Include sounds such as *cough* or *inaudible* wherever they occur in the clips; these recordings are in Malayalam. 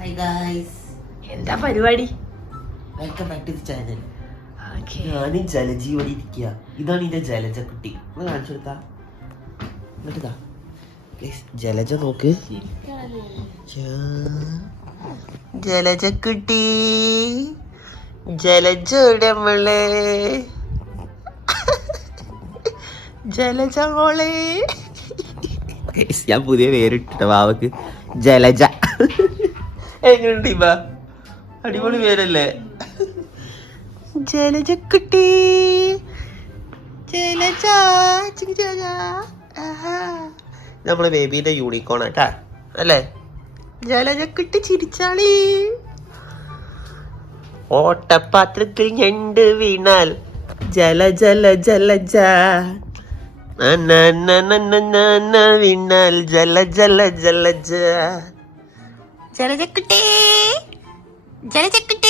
ഹായ് ഗായ്സ് എന്താ പരിപാടി? Welcome back to the channel. ഞാൻ ജലജി ഇവിടെ ഇരിക്കുക ഇതാണ് എന്റെ ജലജ കുട്ടി ഒന്ന് കാണിച്ചു കൊടുത്താ. എന്നിട്ടാ. ജലജ നോക്ക്. ജലജ. കുട്ടി ജലജ നമ്മളെ ജലജ മോളെ. ഞാൻ പുതിയ പേരിട്ട വാവക്ക് ജലജ. എങ്ങനെയുണ്ട് ഇവ? അടിപൊളി പേരല്ലേ? ജലജക്കുട്ടി. ജലജ. നമ്മളെ ബേബിന്റെ യൂണിക്കോൺ ആട്ടാ അല്ലേ? ജലജക്കുട്ടി ചിരിച്ചാളി. ഓട്ടപാത്രത്തിൽ ഞണ്ട് വീണാൽ ജല ജല ജലജ. ജ വീണാൽ ജല ജല ജലജ. ജലജക്കുട്ടി. ജലജക്കുട്ടി.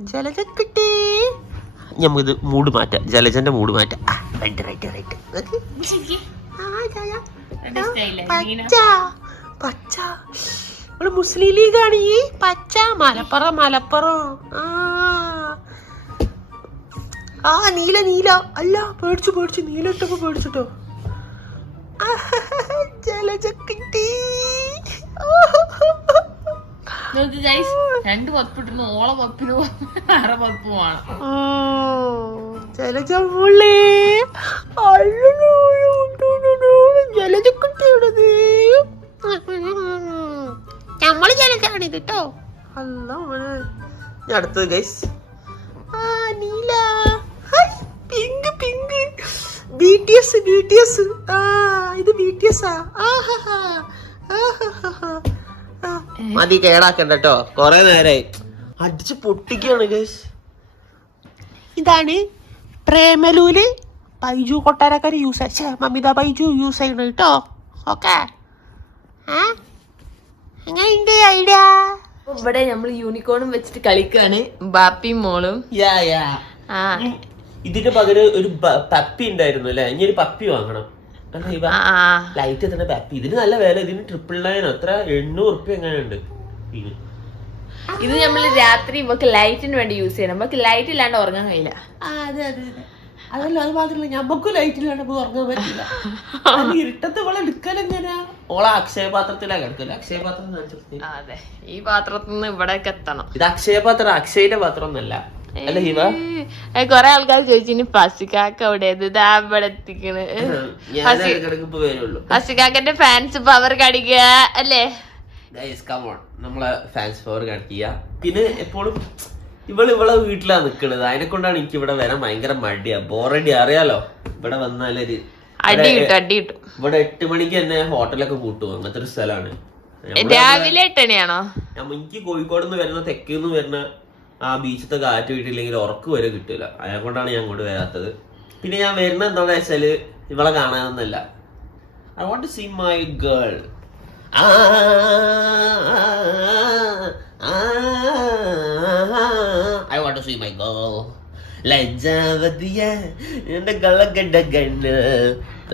ജലജക്കുട്ടി. നമുക്കിത് മൂഡ് മാറ്റാം. ജലജന്റെ മൂഡ് മാറ്റാം. Right right right. പച്ച. പച്ച. ഇവിടെ മുസ്ലിം ലീഗാണ് ഈ. പച്ച. മലപ്പുറം മലപ്പുറം. ആ. ആ നീല നീല. അല്ല പേടിച്ചു പേടിച്ചു. നീല ഇട്ടപ്പോ പേടിച്ചിട്ടോ ജലജക്കുട്ടി. നോക്ക് ഗൈസ് രണ്ട് പപ്പിട്ടിരുന്നു ഓളെ പപ്പിന് വേറെ പപ്പ് വേണം. ആ, ജലജ മോളെ ജലജക്കുട്ടിയാണത് നമ്മൾ ജലജാണിത് കേട്ടോ അല്ല ഞാൻ അടുത്തത് ഗൈസ് ആ നീല. Pink pink. B T S B T S ആ ഇത് ബി ടി എസ് ആ. *laughs* മതി കേടാക്കണ്ട കേട്ടോ കൊറേ നേരായി. അടിച്ച് പൊട്ടിക്കാണ് ഗൈസ് ഇതാണ് പ്രേമലൂൽ ബൈജു കൊട്ടാരക്കാർ യൂസ് ഛേ മമിത ബൈജു യൂസ് ചെയ്യണം കേട്ടോ ഓക്കെ. എങ്ങനെയുണ്ട് ഐഡിയ? ഇവിടെ നമ്മൾ യൂണിക്കോണും വെച്ചിട്ട് കളിക്കാണ്. ബാപ്പിയും മോളും. യാ യാ ആ. ഇതിന്റെ പകരം ഒരു പപ്പി ഉണ്ടായിരുന്നു അല്ലെ? ഇനി ഒരു പപ്പി വാങ്ങണം. ലൈറ്റ് തന്നെ പപ്പി ഇതിന് നല്ല വില. ഇതിന് ട്രിപ്പിൾ നയൻ അത്ര എണ്ണൂറ് ഉറുപ്പ്യ എങ്ങനെയുണ്ട് ഇതിന് ഇത് നമ്മൾ രാത്രി ഇവക്ക് ലൈറ്റിന് വേണ്ടി യൂസ് ചെയ്യണം. നമുക്ക് ലൈറ്റ് ഇല്ലാണ്ട് ഉറങ്ങാൻ കഴിയില്ല. ആ, അതെ അതെ അതെ. അതല്ല അത് മാത്രല്ല. ഞമ്മക്കും ലൈറ്റിലാണ് ഇപ്പൊ ഉറങ്ങാൻ പറ്റില്ല. *laughs* അത് ഇരുട്ടത്ത് ഇവളെ എടുക്കലെങ്ങനാ ഓളെ അക്ഷയപാത്രത്തിലാ അക്ഷയപാത്രം അതെ. ഈ പാത്രത്തിൽ നിന്ന് ഇവിടേക്ക് എത്തണം. ഇത് അക്ഷയപാത്രം അക്ഷയുടെ പാത്രം ഒന്നല്ല. അല്ല ഹിമ? കൊറേ ആൾക്കാർ ചോദിച്ചു ഇനി പശുക്കാക്ക അവിടെ എത്തിക്കണ്. വരുള്ളൂ. ഫാൻസ് പവർ കാണിക്കുക അല്ലേ? നമ്മളെ ഫാൻസ് പവർ കാണിക്കുക പിന്നെ എപ്പോഴും ഇവൾ ഇവളെ വീട്ടിലാ നിക്കണത്. അതിനെ കൊണ്ടാണ് എനിക്ക് ഇവിടെ വരാൻ ഭയങ്കര മടിയാ. ബോറടി അറിയാലോ? ഇവിടെ വന്നാലൊരു അടി കിട്ടും അടി കിട്ടും. ഇവിടെ എട്ട് മണിക്ക് തന്നെ ഹോട്ടലൊക്കെ കൂട്ടും. അങ്ങനത്തെ ഒരു സ്ഥലമാണ്. രാവിലെ എട്ടണിയാണോ എനിക്ക് കോഴിക്കോട് നിന്ന് വരുന്ന തെക്കിൽ നിന്ന് വരുന്ന ആ ബീച്ചത്തെ കാറ്റ് കിട്ടിയില്ലെങ്കിൽ ഉറക്ക് വരെ കിട്ടില്ല അതിനെ കൊണ്ടാണ് ഞാൻ കൊണ്ട് വരാത്തത് പിന്നെ ഞാൻ വരുന്ന എന്താണെന്ന് വെച്ചാൽ ഇവളെ കാണാനൊന്നല്ല I want to see my girl I want to see my girl ലജ്ജാവതിയ നിന്റെ കള്ളക്കെട്ട കണ്ണിൽ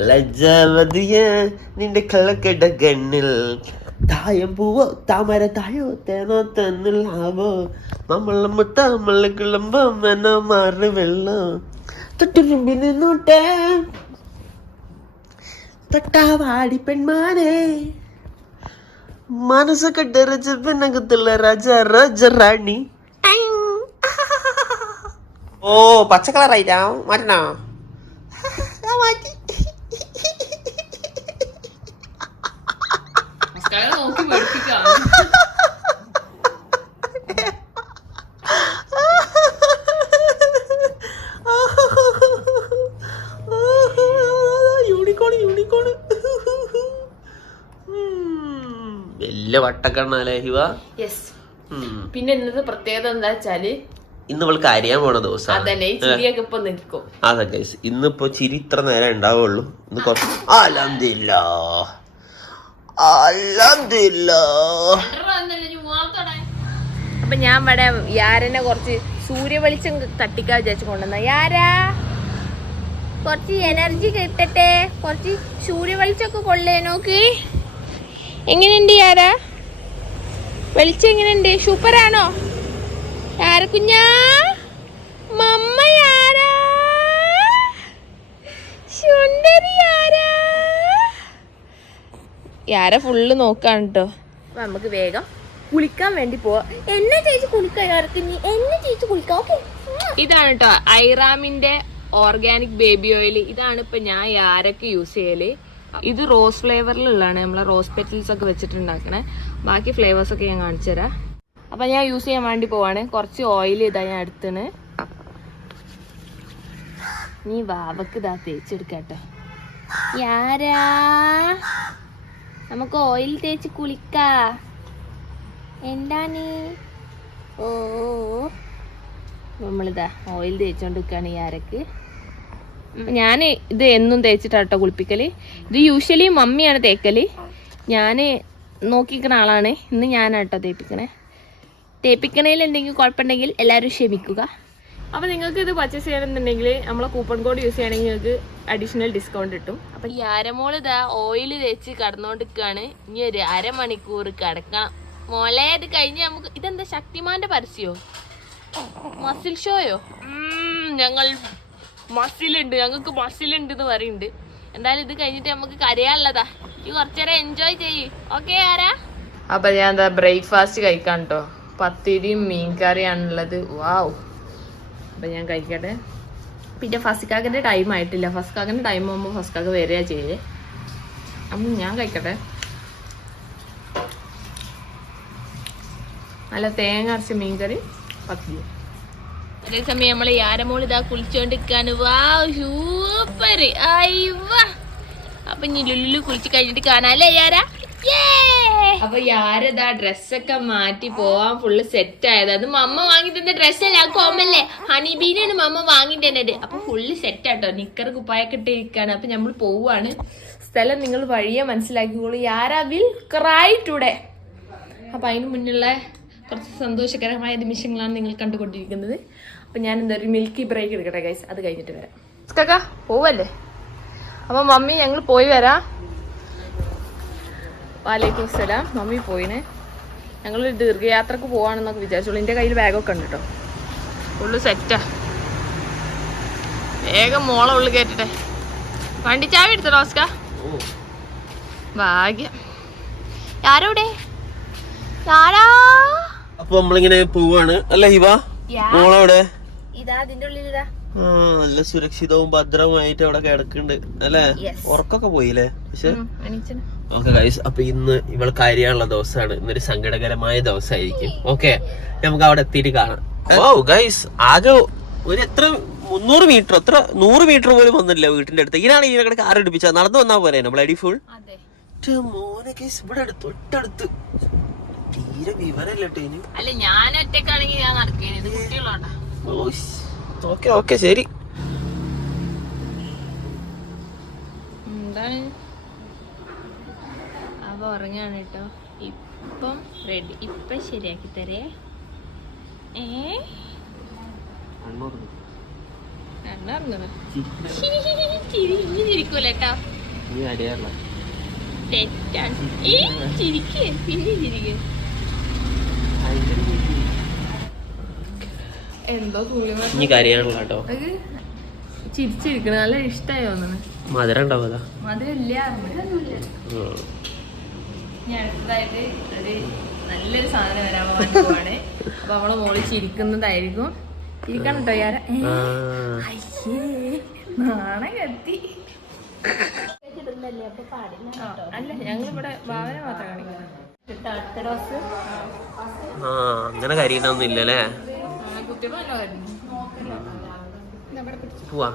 ലജ്ജാവതിയ നിന്റെ കള്ളക്കെട്ട കണ്ണിൽ തായം പൂവോ താമര തായോ തേനോ തന്നിൽ ആവോ. നമ്മളമ്മ തമ്മള കിളമ്പോ മെന മാറി വെള്ളം തൊട്ടുരുമ്പി നോട്ടേ. തൊട്ടാവാടി പെൺമാനെ. മനസ്സൊക്കെ ഡെറിച്ച് പിന്നകത്തുള്ള രാജ രാജ റാണി. ഓ പച്ച കളറായിട്ടാ? മാറ്റണോ? മാറ്റി നോക്കി പഠിപ്പിക്കാം യൂണിക്കോൺ യൂണിക്കോൺ വലിയ വട്ടക്കണ്ണാലേ യെസ് ഉം. പിന്നെ ഇന്നത്തെ പ്രത്യേകത എന്താ വെച്ചാൽ ഇന്ന് ഇവൾക്ക് അറിയാൻ പോണ ദിവസം അതെ ഗൈസ് ഇന്നിപ്പോ ചിരി ഇത്ര നേരം ഉണ്ടാവുള്ളൂ. ഇന്ന് കുറച്ച് അലന്തില്ല അലന്തില്ല അപ്പൊ ഞാൻ ഇവിടെ യാരനെ കുറച്ച് സൂര്യവെളിച്ചം തട്ടിക്കാ വിചാരിച്ചു കൊണ്ടുവന്ന. യാരാ? കുറച്ച് എനർജി കിട്ടട്ടെ കുറച്ച് സൂര്യ വെളിച്ചൊക്കെ കൊള്ളേ നോക്കി. എങ്ങനെയുണ്ട് യാരാ? വെളിച്ചം എങ്ങനെയുണ്ട് സൂപ്പറാണോ ആരക്കുഞ്ഞാ മമ്മയാരാ സുന്ദരിയാരാ യാര ഫുള്ള് നോക്കാണ് കേട്ടോ നമുക്ക് വേഗം കുളിക്കാൻ വേണ്ടി പോവാ. എന്നെ ചേച്ചി കുളിക്കാൻ ഇറക്കി എന്നെ ചേച്ചി കുളിക്കാം ഓക്കെ. ഇതാണ് കേട്ടോ ഐറാമിന്റെ ഓർഗാനിക് ബേബി ഓയിൽ ഇതാണ് ഇപ്പൊ ഞാൻ യാരൊക്കെ യൂസ് ചെയ്യൽ. ഇത് റോസ് ഫ്ലേവറിലുള്ളതാണ്. നമ്മൾ റോസ് പെറ്റിൽസ് ഒക്കെ വെച്ചിട്ടുണ്ടാക്കണേ. ബാക്കി ഫ്ലേവേഴ്സ് ഒക്കെ ഞാൻ കാണിച്ചു തരാം. അപ്പം ഞാൻ യൂസ് ചെയ്യാൻ വേണ്ടി പോവാണ്. കുറച്ച് ഓയിൽ ഇതാ ഞാൻ എടുത്തണ്. നീ വാവക്ക് ഇതാ തേച്ചെടുക്കട്ടോ. യാരാ നമുക്ക് ഓയിൽ തേച്ച് കുളിക്കാ. എന്താണ്? ഓ നമ്മളിതാ ഓയിൽ തേച്ചോണ്ട് നിൽക്കുകയാണ് ഈ അരക്ക് ഞാൻ ഇത് എന്നും തേച്ചിട്ടാട്ടോ കുളിപ്പിക്കൽ. ഇത് യൂഷ്വലി മമ്മിയാണ് തേക്കൽ. ഞാൻ നോക്കിക്കുന്ന ആളാണ്. ഇന്ന് ഞാനാട്ടോ തേപ്പിക്കണേ. തേപ്പിക്കണേൽ എന്തെങ്കിലും കുഴപ്പമുണ്ടെങ്കിൽ എല്ലാവരും ക്ഷമിക്കുക. അപ്പോൾ നിങ്ങൾക്ക് ഇത് പർച്ചേസ് ചെയ്യണമെന്നുണ്ടെങ്കിൽ നമ്മളെ കൂപ്പൺ കോഡ് യൂസ് ചെയ്യണമെങ്കിൽ നിങ്ങൾക്ക് അഡീഷണൽ ഡിസ്കൗണ്ട് കിട്ടും. അപ്പം ഈ അരമോൾ ഇതാ ഓയിൽ തേച്ച് കടന്നുകൊണ്ടിരിക്കുകയാണ് ഇനി ഒരു അരമണിക്കൂർ കിടക്കണം. മോളെ ഇത് കഴിഞ്ഞ് നമുക്ക് ഇതെന്താ ശക്തിമാന്റെ പരസ്യമോ മസിൽ ഷോയോ? ഉം, ഞങ്ങൾ മസിലുണ്ട് ഞങ്ങൾക്ക് മസിലുണ്ട് എന്ന് പറയുന്നുണ്ട് എന്തായാലും ഇത് കഴിഞ്ഞിട്ട് നമുക്ക് കരയാനുള്ളതാ. ഈ കുറച്ചേരം എൻജോയ് ചെയ്യ്. ഓക്കെ ആരാ? അപ്പൊ ഞാൻ എന്താ ബ്രേക്ക്ഫാസ്റ്റ് കഴിക്കാൻ കേട്ടോ പത്തിരിയും മീൻ കറിയാണുള്ളത് വാവ് അപ്പൊ ഞാൻ കഴിക്കട്ടെ. പിന്നെ ഫസ്റ്റ് കാക്കിന്റെ ടൈം ആയിട്ടില്ല. ഫസ്റ്റ് കാക്കിന്റെ ടൈം ആകുമ്പോൾ കാക്ക് വരിക ചെയ്യേ അപ്പം ഞാൻ കഴിക്കട്ടെ. നല്ല തേങ്ങ അരച്ച മീൻകറി പത്തിരി. അതേസമയം നമ്മൾ യാരമോൾ ഇതാ കുളിച്ചോണ്ടിരിക്കാണ്. വാ. സൂപ്പർ അപ്പൊ ഇനി ലുല്ലു കുളിച്ച് കഴിഞ്ഞിട്ട് കാണാല്ലേ യാര? അപ്പൊ യാരതാ ഡ്രസ്സൊക്കെ മാറ്റി പോവാൻ ഫുള്ള് സെറ്റ് ആയത്. അത് മമ്മ വാങ്ങി തന്ന ഡ്രസ്സല്ല കോമല്ലേ? ഹണിബീനാണ് മമ്മ വാങ്ങി തന്നത് അപ്പൊ ഫുള്ള് സെറ്റ് ആട്ടോ. നിക്കർ കുപ്പായൊക്കെ ഇട്ടിരിക്കാണ് അപ്പൊ നമ്മൾ പോവാണ്. സ്ഥലം നിങ്ങൾ വഴിയെ മനസ്സിലാക്കിക്കോളൂ. യാരാ? വിൽ ക്രൈ ടുഡേ അപ്പൊ അതിന് മുന്നുള്ള കുറച്ച് സന്തോഷകരമായ നിമിഷങ്ങളാണ് നിങ്ങൾ കണ്ടുകൊണ്ടിരിക്കുന്നത്. അപ്പം ഞാൻ എന്താ ഒരു മിൽക്കി ബ്രേക്ക് എടുക്കട്ടെ ഗൈസ് അത് കഴിഞ്ഞിട്ട് വരാം. കാക്ക പോവല്ലേ? അപ്പോൾ മമ്മി ഞങ്ങൾ പോയി വരാം. വാലേക്കും സലാം മമ്മി പോയിനെ. ഞങ്ങൾ ദീർഘയാത്രക്ക് പോവാണെന്നൊക്കെ വിചാരിച്ചോളൂ. എന്റെ കയ്യിൽ ബാഗൊക്കെ ഉണ്ട് കേട്ടോ ഫുള്ള് സെറ്റാ വേഗം മോളെ ഉള്ളു കേട്ടെ വണ്ടി ചാവി എടുത്തോ ഭാഗ്യം. ആരോടെ ആരാ അപ്പൊ നമ്മളിങ്ങനെ പോവാണ്. അല്ല ഹിവ മോളവിടെ? ഇതാ അതിന്റെ ഉള്ളിൽ ഇതാ. നല്ല സുരക്ഷിതവും ഭദ്രവുമായിട്ട് അവിടെ കിടക്കുന്നുണ്ട് അല്ലേ. ഉറക്കൊക്കെ പോയില്ലേ? പക്ഷെ ഓക്കെ ഗൈസ് അപ്പൊ ഇന്ന് ഇവൾ കാര്യമുള്ള ദിവസമാണ്. ഇന്നൊരു സങ്കടകരമായ ദിവസമായിരിക്കും. ഓക്കെ നമുക്ക് അവിടെ എത്തിയിട്ട് കാണാം. ഓ ഗൈസ് ആകെ ഒരു എത്ര മുന്നൂറ് മീറ്റർ എത്ര നൂറ് മീറ്റർ പോലും വന്നില്ല വീട്ടിന്റെ അടുത്ത്. ഇതിനാണ് ഇതിനെ കാർ എടുപ്പിച്ചത് നടന്നു വന്നാ പോലെ നമ്മൾ അടി ഫുൾ അതെ. മോനെ കേസ് ഇവിടെ അടുത്ത് ഒട്ടടുത്ത് തീരെ വിവരല്ല അല്ല ഞാൻ ഒറ്റക്കാണെങ്കിൽ ഞാൻ നടക്കേനെ. ഇത് കുട്ടികളാണ്ടാ ഓക്കെ ഓക്കെ ശരി. എന്താണ്? അവ ഉറങ്ങാണ് കേട്ടോ. ഇപ്പം റെഡി ഇപ്പം ശരിയാക്കി തരേ. ഏ? കണ്ണുറങ്ങണ ചിരി ഇനി ചിരിക്കൂല കേട്ടോ. നീ അറിയാറില്ല തെറ്റാണ്. ചിരിക്കേ. പിന്നെ ചിരിക്കേ. എന്തോ ഇനി കാര്യമാണല്ലോ കേട്ടോ. ചിരിച്ചിരിക്കണ നല്ല ഇഷ്ടമായി തോന്നുന്നു മധുരം ഉണ്ടാവുക മധുരമില്ല ഞാൻ അടുത്തതായിട്ട് ഒരു നല്ലൊരു സാധനം വരാൻ പോവാണ്. അപ്പൊ അവളെ മോൾ ചിരിക്കുന്നതായിരിക്കും. ചിരിക്കണം കേട്ടോ യാര. അയ്യേ നാണം കത്തി അല്ല ഞങ്ങൾ ഇവിടെ ഭാവന മാത്രം കാണിക്കുന്നത് അങ്ങനെ കരിയണമൊന്നും ഇല്ലല്ലേ? പോവാ.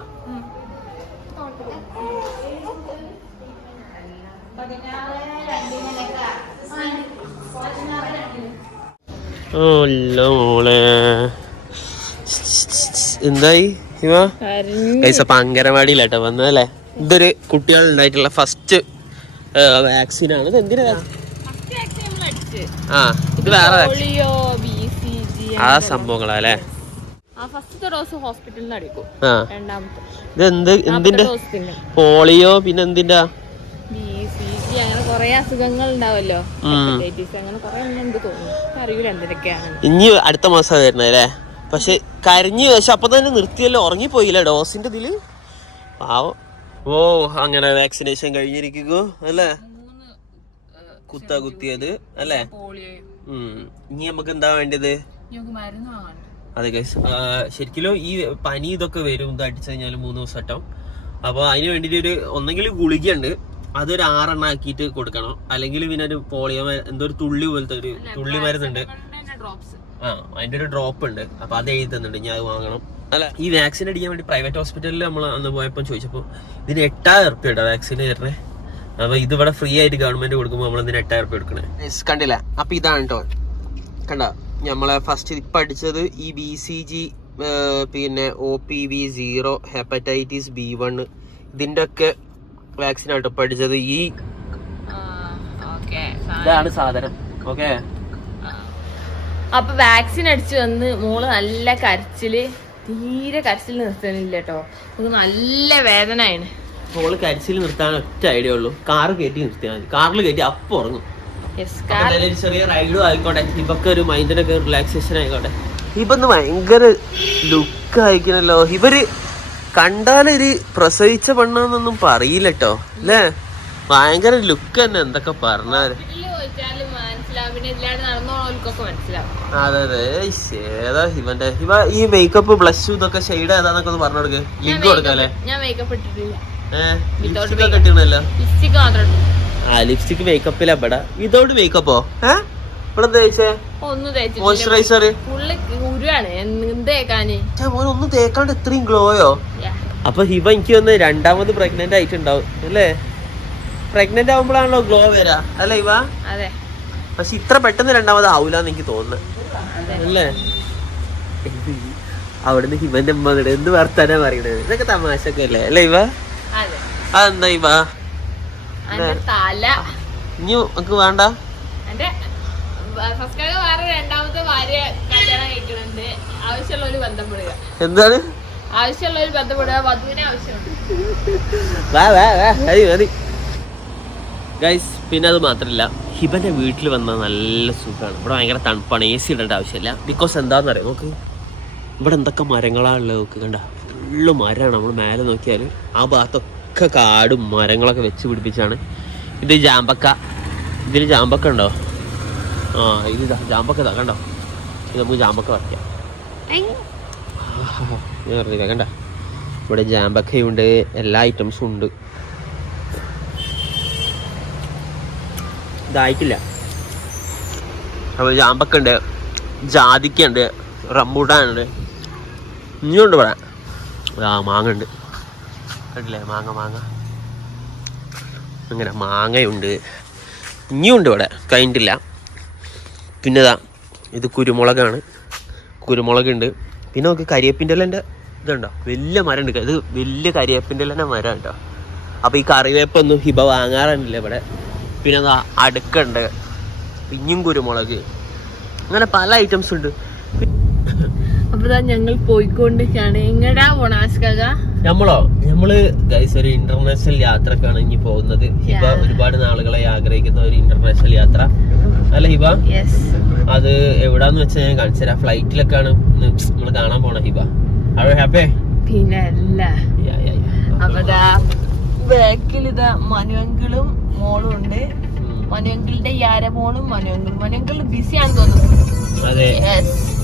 ഓല്ല മോളെ. എന്തായി ഇവ കൈസ അപ്പൊ അങ്കനവാടിയിലാട്ടോ വന്നതല്ലേ ഇതൊരു കുട്ടികളുണ്ടായിട്ടുള്ള ഫസ്റ്റ് വാക്സിൻ ആണ്. ഇത് എന്തിനാ? ആ ഇത് വേറെ ആ സംഭവങ്ങളാ അല്ലേ? ഇത് എന്ത് എന്തിന്റെ? ഡോസ് പിന്നെ പോളിയോ പിന്നെ എന്തിന്റെ? ഇനി അടുത്ത മാസം വരുന്നത് അല്ലേ? പക്ഷെ കരഞ്ഞു പക്ഷെ അപ്പൊ തന്നെ നിർത്തിയല്ലോ ഉറങ്ങിപ്പോയില്ല ഡോസിന്റെ ഇതിൽ. പാവം. ഓ അങ്ങനെ വാക്സിനേഷൻ കഴിഞ്ഞിരിക്കുന്നു അല്ലേ? കുത്ത കുത്തിയത് അല്ലേ? ഉം. ഇനി നമുക്ക് എന്താ വേണ്ടത്? മരുന്ന് വാങ്ങാണ്ട് അതെ ഗൈസ് ശരിക്കും ഈ പനി ഇതൊക്കെ വരും ഇത് അടിച്ചു കഴിഞ്ഞാൽ മൂന്ന് ദിവസം അട്ടം അപ്പോൾ അതിന് വേണ്ടിയിട്ട് ഒരു ഒന്നെങ്കിൽ ഗുളികയുണ്ട് അതൊരു ആറെണ്ണം ആക്കിയിട്ട് കൊടുക്കണം. അല്ലെങ്കിൽ പിന്നെ ഒരു പോളിയോ എന്തോ ഒരു തുള്ളി പോലത്തെ ഒരു തുള്ളി മരുന്നുണ്ട്. ഡ്രോപ്സ് ആ അതിന്റെ ഒരു ഡ്രോപ്പ് ഉണ്ട്. അപ്പൊ അത് എഴുതി തന്നിട്ടുണ്ട് ഞാൻ അത് വാങ്ങണം. അല്ല ഈ വാക്സിൻ അടിക്കാൻ വേണ്ടി പ്രൈവറ്റ് ഹോസ്പിറ്റലിൽ നമ്മൾ അന്ന് പോയപ്പോൾ ചോദിച്ചപ്പോൾ ഇതിന് എട്ടായിരം റുപ്യ ഉണ്ടോ വാക്സിൻ തരണേ അപ്പൊ ഇത് ഇവിടെ ഫ്രീ ആയിട്ട് ഗവൺമെന്റ് കൊടുക്കുമ്പോൾ നമ്മൾ ഇതിന് എട്ടായിരം റുപ്യ എടുക്കണേ കണ്ടില്ല. അപ്പൊ ഇതാണ് കേട്ടോ കണ്ട? നമ്മളെ ഫസ്റ്റ് ഇപ്പം അടിച്ചത് ഈ ബി സി ജി പിന്നെ O P V zero hepatitis B one ഇതിന്റെ ഒക്കെ വാക്സിൻ ആട്ടോ ഇപ്പൊ അടിച്ചത് ഈ ഇതാണ് സാധനം. ഓക്കെ അപ്പൊ വാക്സിൻ അടിച്ചു വന്ന് മോൾ നല്ല കരച്ചിൽ തീരെ കരച്ചിൽ നിർത്തണില്ല കേട്ടോ നമുക്ക് നല്ല വേദനയാണ്. മോൾ കരച്ചിൽ നിർത്താൻ ഒറ്റ ഐഡിയ ഉള്ളൂ. കാറ് കയറ്റി നിർത്തിയാൽ മതി. കാറിൽ കയറ്റി അപ്പം ഉറങ്ങും. ചെറിയ റൈഡും ആയിക്കോട്ടെ. ഇപ്പൊക്കെ ഒരു മൈൻഡിനൊക്കെ റിലാക്സേഷൻ ആയിക്കോട്ടെ. ഇപ്പൊന്ന് ഭയങ്കര ലുക്ക് ആയിക്കണല്ലോ ഇവർ കണ്ടാലൊരു പ്രസവിച്ച പെണ്ണാന്നൊന്നും പറയില്ല കേട്ടോ അല്ലേ? ഭയങ്കര ലുക്ക് തന്നെ എന്തൊക്കെ പറഞ്ഞാൽ. അതെ അതെ. ഏതാ ഇവന്റെ? ഇവ ഈ മേക്കപ്പ് ബ്ലഷ് ഇതൊക്കെ ഷെയ്ഡ് ഏതാന്നൊക്കെ ഒന്ന് പറഞ്ഞു കൊടുക്ക്. ലിങ്ക് കൊടുക്കാല്ലേ ഞാൻ മേക്കപ്പ് ഇട്ടിട്ടില്ല. ഏഹ് ലിപ്സ്റ്റിക് ഒക്കെ ഇട്ടിണല്ലോ ലിപ്സ്റ്റിക് മാത്രം. ആ ലിപ്സ്റ്റിക് മേക്കപ്പിലാ ഇവിടെ വിതൗട്ട് മേക്കപ്പോ ഇവിടെ എന്താ മോയ്സ്ചറൈസർ ഒന്നും തേക്കാണ്ട് ഇത്രയും ഗ്ലോയോ. അപ്പൊ ഹിബ എനിക്ക് ഒന്ന് രണ്ടാമത് പ്രഗ്നന്റ് ആയിട്ടുണ്ടാവും അല്ലേ? പ്രഗ്നന്റ് ആവുമ്പോഴാണല്ലോ ഗ്ലോ വരാ അല്ലേ ഇവ അതെ. പക്ഷെ ഇത്ര പെട്ടെന്ന് രണ്ടാമത് ആവൂലെന്ന് എനിക്ക് തോന്നുന്നു. അല്ലേ? അവിടുന്ന് ഹിബന്റെ അമ്മ എന്ത് വർത്താനാ പറയണത്? ഇതൊക്കെ തമാശൊക്കെ അല്ലേ അല്ലേ ഇവ അതെ. അതെന്താ ഇവ തല. ഇനി നമുക്ക് വേണ്ട. എന്റെ ഫസ്റ്റ് വേറെ രണ്ടാമത്തെ ഭാര്യ കല്യാണം കഴിക്കുന്നുണ്ട് ആവശ്യമുള്ളവര് ബന്ധപ്പെടുക. എന്താണ്? ആവശ്യമുള്ളവര് ബന്ധപ്പെടുക. വധുവിനെ ആവശ്യമുണ്ട്. ഗൈസ് പിന്നെ അത് മാത്രല്ല ഹിബന്റെ വീട്ടിൽ വന്ന നല്ല സുഖമാണ് ഇവിടെ ഭയങ്കര തണുപ്പാണ്. എ സി ഇടേണ്ട ആവശ്യമില്ല. ബിക്കോസ് എന്താണെന്ന് അറിയാം നമുക്ക് ഇവിടെ എന്തൊക്കെ മരങ്ങളാണ് ഉള്ളത് നോക്ക് കണ്ട. ഫുള്ള് മരമാണ്. നമ്മൾ മേലെ നോക്കിയാൽ ആ ഭാഗത്തൊക്കെ കാടും മരങ്ങളൊക്കെ വെച്ച് പിടിപ്പിച്ചാണ്. ഇത് ജാമ്പക്ക. ഇതിൽ ജാമ്പക്ക ഉണ്ടോ? ആ ഇത് ജാമ്പക്ക ഇതാ കണ്ടോ? ഇത് നമുക്ക് ജാമ്പക്ക വയ്ക്കാം ആഹാ, ഞാൻ പറഞ്ഞില്ല കണ്ട? ഇവിടെ ജാമ്പക്കയുണ്ട് എല്ലാ ഐറ്റംസും ഉണ്ട്. ഇതായിട്ടില്ല. അപ്പോൾ ജാമ്പക്ക ഉണ്ട് ജാതിക്ക ഉണ്ട് റംബൂട്ടാനുണ്ട് ഇനിയുണ്ട് ഇവിടെ. ആ മാങ്ങ ഉണ്ട്. കണ്ടില്ലേ? മാങ്ങ മാങ്ങ. അങ്ങനെ മാങ്ങയുണ്ട്. ഇനിയുണ്ട് ഇവിടെ. കഴിഞ്ഞിട്ടില്ല പിന്നെ ഇതാ ഇത് കുരുമുളകാണ്. കുരുമുളകുണ്ട്. പിന്നെ നമുക്ക് കരിയേപ്പിന്റെ ഇലന്റെ ഇതുണ്ടോ? വലിയ മരം ഉണ്ട് ഇത് വലിയ കരിയേപ്പിന്റെ ഇലന്റെ മരം ഉണ്ടോ അപ്പോൾ ഈ കറിവേപ്പൊന്നും ഹിബ വാങ്ങാറുണ്ടല്ല ഇവിടെ. പിന്നെ എന്താ അടുക്കുണ്ട്. പിഞ്ഞും കുരുമുളക്. അങ്ങനെ പല ഐറ്റംസ് ഉണ്ട്. അപ്പൊ ഞങ്ങൾ പോയിക്കൊണ്ടിരിക്കാണ്. എങ്ങടാ പോണാസ്കക നമ്മളോ നമ്മൾ ഗൈസ് ഒരു ഇന്റർനാഷണൽ യാത്രക്കാണ് ഇനി പോകുന്നത്. ഹിബ ഒരുപാട് നാളുകളായി ആഗ്രഹിക്കുന്ന ഒരു ഇന്റർനാഷണൽ യാത്ര. അല്ല ഹിബ? അത് എവിടാന്ന് വെച്ചാൽ ഞാൻ കാണിച്ചു തരാം. ഫ്ലൈറ്റിലൊക്കെയാണ് നമ്മൾ കാണാൻ പോണ ഹിബ. അവിടെ ഹാപ്പി പിന്നെ അല്ല. ബാക്കിൽ ഇതാ മനുവങ്കിളും മോളും ഉണ്ട് മനുവങ്കിളിന്റെ യാരമോളും മനുവങ്കിൾ മനുവങ്കിൾ ബിസി ആണെന്ന് തോന്നുന്നു. അതെ.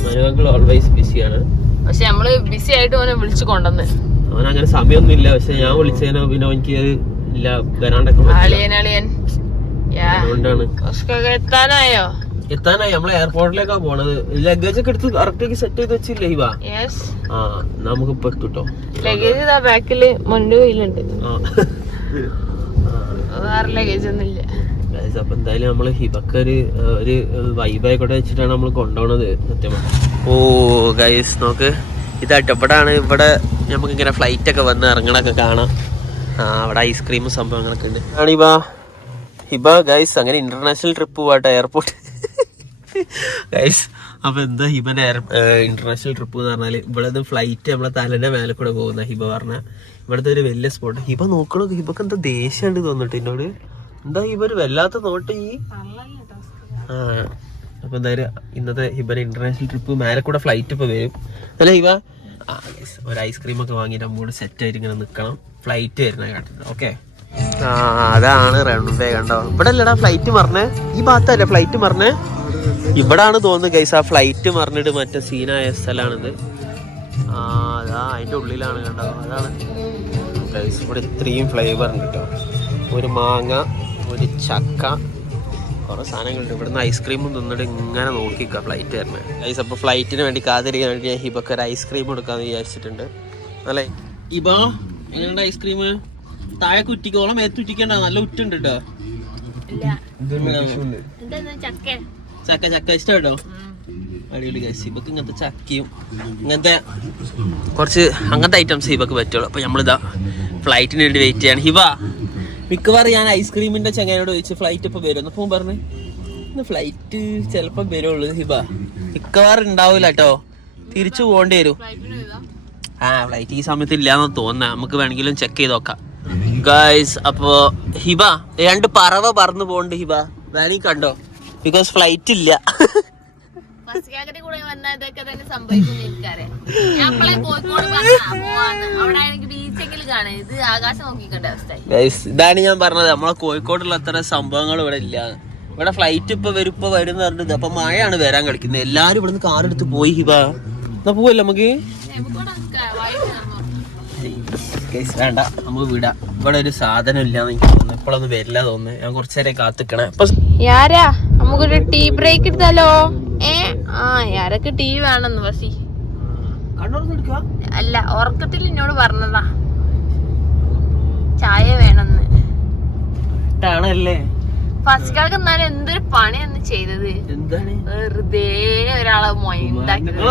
മനുവങ്കിൾ ഓൾവേസ് ബിസിയാണ് പക്ഷെ നമ്മൾ ബിസി ആയിട്ട് അവനെ വിളിച്ചു കൊണ്ടുവന്ന്. അവൻ അങ്ങനെ സമയമൊന്നും ഇല്ല പക്ഷെ ഞാൻ വിളിച്ചതിനോ പിന്നെ എനിക്ക് ഇല്ല. വരാണ്ടൊക്കെ. അളിയൻ അളിയൻ അതുകൊണ്ടാണ്. എത്താനായോ? എത്താനായി. നമ്മൾ എയർപോർട്ടിലേക്കാ പോണത്. ലഗേജ് ഒക്കെ എടുത്ത് കറക്റ്റ് സെറ്റ് ചെയ്ത് വെച്ചില്ലേ ഇവ? ആ നമുക്ക് ഇപ്പൊ എത്തുട്ടോ. ലഗേജ് ബാക്കിൽ മൊന്റെ കയ്യിലുണ്ട്. *laughs* വേറെ ലഗേജ് ഒന്നും ഇല്ല Guys, അപ്പൊ എന്തായാലും നമ്മൾ ഹിബക്ക് ഒരു ഒരു വൈബായിക്കോട്ടെ വെച്ചിട്ടാണ് നമ്മൾ കൊണ്ടുപോണത് സത്യം ഓ ഗൈസ് നോക്ക്. ഇതായിട്ട് ഇവിടാണ് ഇവിടെ നമുക്ക് ഇങ്ങനെ ഫ്ലൈറ്റ് ഒക്കെ വന്ന് ഇറങ്ങണൊക്കെ കാണാം. ആ അവിടെ ഐസ്ക്രീമും സംഭവങ്ങളൊക്കെ ഉണ്ട്. ആണിബാ ഹിബ ഗൈസ് അങ്ങനെ ഇന്റർനാഷണൽ ട്രിപ്പ് പോവാട്ടെ എയർപോർട്ട് ഗൈസ് അപ്പൊ എന്താ ഹിബന്റെ എയർ ഇന്റർനാഷണൽ ട്രിപ്പ് എന്ന് പറഞ്ഞാൽ ഇവിടെ ഫ്ലൈറ്റ് നമ്മളെ തലന്റെ മേലെ കൂടെ പോകുന്ന ഹിബ പറഞ്ഞ. ഇവിടുത്തെ ഒരു വലിയ സ്പോട്ട് ഹിബ നോക്കണോ? ഹിബക്ക് എന്താ ദേഷ്യമുണ്ട് തോന്നിട്ട് എന്നോട് എന്താ ഇവർ വല്ലാത്ത തോട്ട് ഈ? ആ അപ്പൊ എന്തായാലും ഇന്നത്തെ ഹിബന്റെ ഇന്റർനാഷണൽ ട്രിപ്പ് മേലെ കൂടെ ഫ്ലൈറ്റ് ഇപ്പൊ വരും. അല്ല ഹിബ? ഒരു ഐസ്ക്രീം ഒക്കെ വാങ്ങിയിട്ട് നമ്മോട് സെറ്റ് ആയിട്ട് ഇങ്ങനെ നിക്കണം. ഫ്ലൈറ്റ് വരുന്ന കണ്ടിട്ട് ഓക്കെ ആ അതാണ് റൺവേ കണ്ടോ? ഇവിടെ അല്ലടാ ഫ്ലൈറ്റ് മറന്നേ. ഈ ഭാഗത്തല്ലേ ഫ്ലൈറ്റ് മറന്നേ? ഇവിടാണ് തോന്നുന്നത് ഗൈസ് ആ ഫ്ലൈറ്റ് മറിഞ്ഞിട്ട് മറ്റേ സീനായ സ്ഥലമാണിത് ആ അതാ അതിന്റെ ഉള്ളിലാണ് കണ്ടോ? അതാണ്. ഗൈസ് ഇവിടെ ഇത്രയും ഫ്ലേവർ ഉണ്ട് കേട്ടോ. ഒരു മാങ്ങ ഒരു ചക്ക. കുറേ സാധനങ്ങളുണ്ട്. ഇവിടുന്ന് ഐസ്ക്രീമും തിന്നിട്ട് ഇങ്ങനെ നോക്കിക്കുക ഫ്ലൈറ്റ് വരണേ ഐസ് അപ്പോൾ ഫ്ലൈറ്റിന് വേണ്ടി കാത്തിരിക്കാൻ വേണ്ടി ഞാൻ ഹിബക്ക് ഒരു ഐസ്ക്രീം എടുക്കാന്ന് വിചാരിച്ചിട്ടുണ്ട്. അല്ലേ? ഇബോ എങ്ങനെയുണ്ട് ഐസ്ക്രീം താഴെ കുറ്റിക്കോളം മേത്ത് കുറ്റിക്കണ്ട. നല്ല ഉറ്റുണ്ട് കേട്ടോ ചക്ക? ചക്ക ഇഷ്ടപ്പെട്ടോ അടിപൊളി ഗൈസ് ഇബക്ക് ഇങ്ങനത്തെ ചക്കയും ഇങ്ങനത്തെ കുറച്ച് അങ്ങനത്തെ ഐറ്റംസ് ഹിബക്ക് പറ്റുള്ളൂ. അപ്പൊ നമ്മളിതാ ഫ്ലൈറ്റിന് വേണ്ടി വെയിറ്റ് ചെയ്യാണ്. ഹിബ മിക്കവാറും ഞാൻ ഐസ്ക്രീമിന്റെ ചങ്ങാനോട് ചോദിച്ചു ഫ്ലൈറ്റ് ഇപ്പൊ വരും. അപ്പൊ പറഞ്ഞു. ഇന്ന് ഫ്ലൈറ്റ് ചിലപ്പോ വരുള്ളൂ ഹിബ. മിക്കവാറും ഉണ്ടാവില്ല കേട്ടോ തിരിച്ചു പോകേണ്ടി വരും. ആ ഫ്ലൈറ്റ് ഈ സമയത്ത് ഇല്ലാന്ന് തോന്നുന്ന. നമുക്ക് വേണമെങ്കിലും ചെക്ക് ചെയ്ത് നോക്കാം. ഗായ്സ് അപ്പോ ഹിബ രണ്ട് പറവ പറന്നു പോകണ്ട് ഹിബ. വേണമെങ്കിൽ കണ്ടോ? ബിക്കോസ് ഫ്ലൈറ്റ് ഇല്ല. കൂടെ വന്നാൽ ഇതൊക്കെ തന്നെ എനിക്കറിയാം. ഞാൻ അപ്പളെ കോഴിക്കോട് പറഞ്ഞതാ പോവാന്ന്. അവിടെ എനിക്ക് ബീച്ചെങ്കിലും കാണാം. ഇത് ആകാശം നോക്കിക്കണ്ട അവസ്ഥ. ഗൈസ് ഇതാണ് ഞാൻ പറഞ്ഞത്. നമ്മളെ കോഴിക്കോടുള്ള അത്ര സംഭവങ്ങൾ ഇവിടെ ഇല്ല. ഇവിടെ ഫ്ലൈറ്റ് ഇപ്പൊ വരും ഇപ്പൊ വരും പറഞ്ഞത് അപ്പൊ മഴയാണ് വരാൻ കളിക്കുന്നത്. എല്ലാരും ഇവിടുന്ന് കാർ എടുത്ത് പോയി ഹിബ. എന്നാ പോവല്ല നമുക്ക്? വേണ്ട. നമുക്ക് വിടാം. ഇവിടെ ഒരു സാധനം ഇല്ലാന്ന് എനിക്ക് തോന്നുന്നു. ഇപ്പോഴൊന്നും വരില്ല തോന്നുന്നു. ഞാൻ കുറച്ചേരം കാത്തിക്കണേ. ഇപ്പൊ യാരാ? നമുക്കൊരു ടീ ബ്രേക്ക് എടുത്താലോ? ഏ? ആ യാരക്ക് ടീ വേണമെന്ന് കണ്ണൂർന്ന് അല്ല ഉറക്കത്തിൽ എന്നോട് പറഞ്ഞതാ. ചായ വേണമെന്ന് ഫസ്റ്റ് ഫസ്റ്റുകാർക്ക് എന്നാലും എന്തൊരു പണിയാണ് ചെയ്തത്. വെറുതെ ഒരാളെ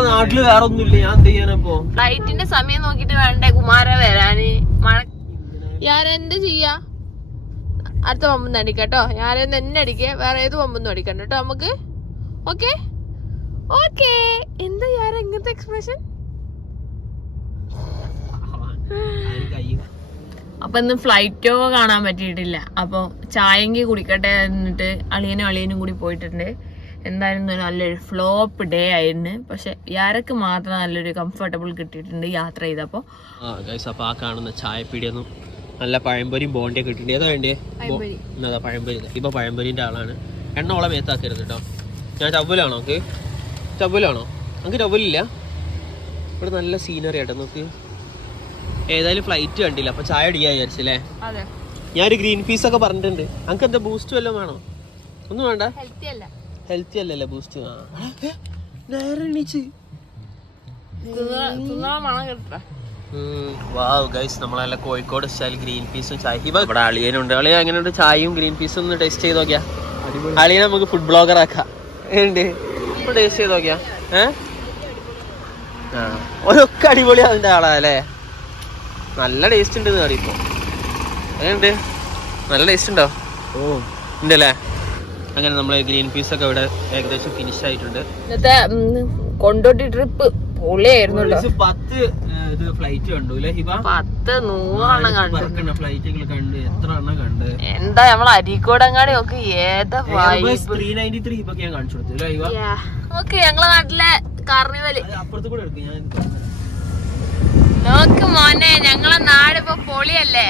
നാട്ടിൽ വേറെ ഒന്നുമില്ല ഞാൻ ചെയ്യാനപ്പോ ഫ്ലൈറ്റിന്റെ സമയം നോക്കിട്ട് വേണ്ടേ കുമാര വരാന്? മഴ ഞാനെന്ത് ചെയ്യാ? അടുത്ത പമ്പൊന്നും അടിക്കാട്ടോ. ഞാനൊന്ന് എന്നെ അടിക്കേ? വേറെ ഏത് പമ്പൊന്നും അടിക്കണ്ട കേട്ടോ നമുക്ക്. ഓക്കെ? ഓക്കെ. എന്താ യാര ഇങ്ങനത്തെ എക്സ്പ്രഷൻ അപ്പൊ ഇന്ന് ഫ്ലൈറ്റോ കാണാൻ പറ്റിയിട്ടില്ല. അപ്പൊ ചായങ്കി കുടിക്കട്ടെ എന്നിട്ട് അളിയനും അളിയനും കൂടി പോയിട്ടുണ്ട്. എന്തായാലും നല്ലൊരു ഫ്ലോപ്പ് ഡേ ആയിരുന്നു. പക്ഷെ യാരക്ക് മാത്രം നല്ലൊരു കംഫർട്ടബിൾ കിട്ടിയിട്ടുണ്ട് യാത്ര ചെയ്തപ്പോ. അപ്പൊ ആ കാണുന്ന ചായപ്പീടിയൊന്നും നല്ല പഴംപൊരിയും ബോണ്ടിയൊക്കെ കിട്ടിയിട്ടുണ്ട്. ഏതാ വേണ്ടേ പഴംപൊരി. ഇപ്പൊ പഴംപൊരിന്റെ ആളാണ്. എണ്ണ ഓളം മേത്താക്കരുത് കേട്ടോ. ഞാൻ ചവ്വലാണോ നമുക്ക് ടവലാണോ? നമുക്ക് ടവലില്ല. ഇവിടെ നല്ല സീനറി ആട്ടോ. നോക്ക് ഏതായാലും ഫ്ലൈറ്റ് കണ്ടില്ല. അപ്പൊ ചായ അടിക്കാൻ വിചാരിച്ചല്ലേ? അതെ. ഞാനൊരു ഗ്രീൻ പീസ് ഒക്കെ പറഞ്ഞിട്ടുണ്ട്. നമുക്ക് എന്താ ബൂസ്റ്റ് വല്ലതും വേണോ? ഒന്നും വേണ്ട. ഹെൽത്തി അല്ല. ഹെൽത്തി അല്ലല്ലേ ബൂസ്റ്റ് നേരെ എണീച്ച്. തിന്നാൻ മണം കിട്ടാ വാവ് ഗൈസ് നമ്മളല്ല കോഴിക്കോട് സ്റ്റൈൽ ഗ്രീൻ പീസും ചായ ഇവ ഇവിടെ അളിയനുണ്ട്. അളിയ എങ്ങനെയുണ്ട്? ചായയും ഗ്രീൻ പീസും ഒന്ന് ടേസ്റ്റ് ചെയ്ത് നോക്കിയാ. അളിയെ നമുക്ക് ഫുഡ് ബ്ലോഗർ ആക്കാം. ഉണ്ട് ഇപ്പൊ ടേസ്റ്റ് ചെയ്ത് നോക്കിയാ. ഏ? ആ. ഒരൊക്കെ അടിപൊളി അതിന്റെ ആളാ അല്ലേ നല്ല ടേസ്റ്റ് ഉണ്ട് അറിയിപ്പോ എങ്ങനെയുണ്ട്? നല്ല ടേസ്റ്റ് ഉണ്ടോ? ഓ. ഉണ്ടല്ലേ? അങ്ങനെ നമ്മളെ ഗ്രീൻ പീസ് ഒക്കെ ഇവിടെ ഏകദേശം ഫിനിഷ് ആയിട്ടുണ്ട്. ഇന്നത്തെ കൊണ്ടോട്ടി ട്രിപ്പ് പൊളിയായിരുന്നു പത്ത് ഇത് ഫ്ലൈറ്റ് കണ്ടു അല്ലേ ഹിബ? പത്ത് നൂറെണ്ണം കണ്ടു ഫ്ലൈറ്റുകൾ കണ്ട്. എത്ര എണ്ണം കണ്ട്? എന്താ നമ്മളെ അരീക്കോടങ്ങാടി നോക്ക് ഏതാ ത്രീ നയന്റി ത്രീ ഇപ്പൊ ഞാൻ കാണിച്ചു കൊടുത്തു അല്ലേ ഹിബ? ഓക്കെ ഞങ്ങളെ നാട്ടിലെ കാർണിവൽ അപ്പുറത്ത് കൂടെ എടുക്കും ഞാൻ നോക്ക് മോനെ ഞങ്ങളെ നാട് ഇപ്പൊ പൊളിയല്ലേ.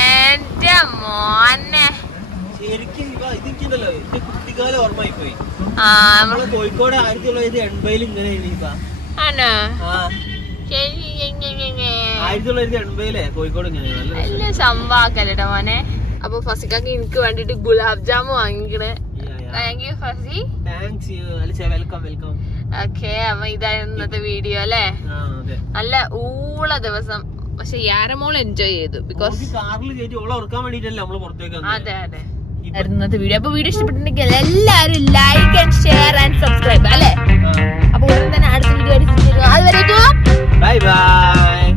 എന്റെ മോനെ. ശരിക്കും ഹിബ ഇതൊക്കെയുണ്ടല്ലോ എന്റെ കുട്ടിക്കാലം ഓർമ്മയായി പോയി നമ്മളെ കോഴിക്കോട് ആയിരത്തി തൊള്ളായിരത്തി എൺപതിൽ ഇങ്ങനെ ആണോ. ആയിരത്തി തൊള്ളായിരത്തി എൺപതിലെ കോഴിക്കോട് നല്ല. സംഭവക്കല്ലേട്ടോ മോനെ അപ്പൊ ഫസിക്കാക്ക് എനിക്ക് വേണ്ടിട്ട് gulab jamun വാങ്ങിക്കണേ. Thank you Fazi welcome, welcome. Okay അപ്പൊ ഇതായിരുന്നു ഇന്നത്തെ വീഡിയോ അല്ലേ. നല്ല ഊള ദിവസം പക്ഷെ യാരമോൾ എൻജോയ് ചെയ്തു ബിക്കോസ് കാറിൽ കയറ്റി ഓളെ ഉറക്കാൻ വേണ്ടിട്ടല്ലേ നമ്മൾ പുറത്തേക്ക്. അതെ അതെ ആയിരുന്നു ഇന്നത്തെ വീഡിയോ അപ്പൊ വീഡിയോ ഇഷ്ടപ്പെട്ടിട്ടുണ്ടെങ്കിൽ എല്ലാവരും like and share and subscribe അല്ലേ. അപ്പൊ ഉടൻ തന്നെ അടുത്ത വീഡിയോ അതുവരെ ബൈ bye.